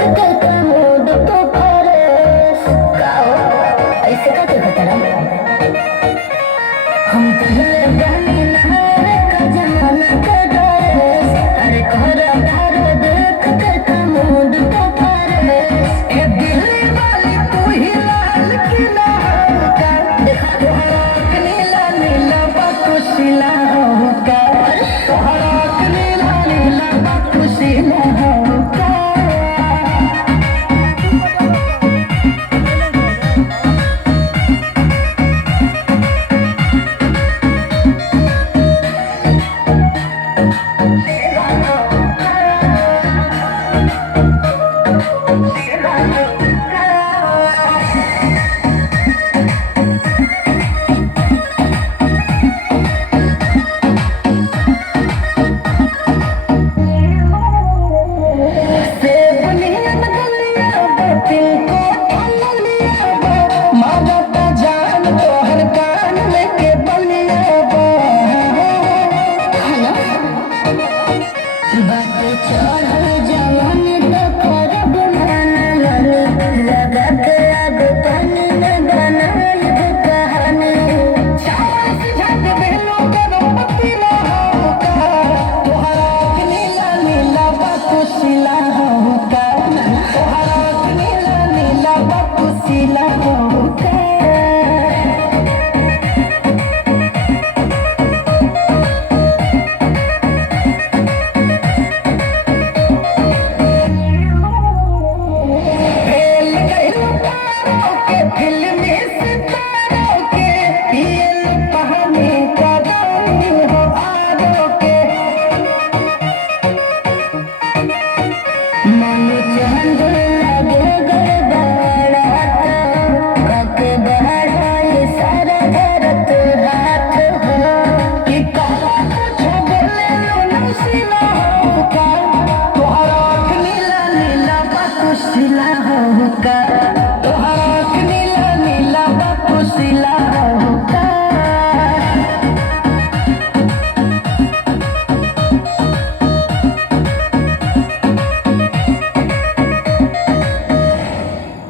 Mood तो फरेस का हो ऐसे का तो खतरा हम पहले जाने ना का जमाना का ड्रेस अरे कोहरा धारो देख के मूड तो फरेस ए दिल वाली तू ही लाल किला का देखा तोहरा के नीला नीला बाकुशिला का तोहरा के नीला नीला बाकुशिला का नीला नीला बाकुशिला होगा।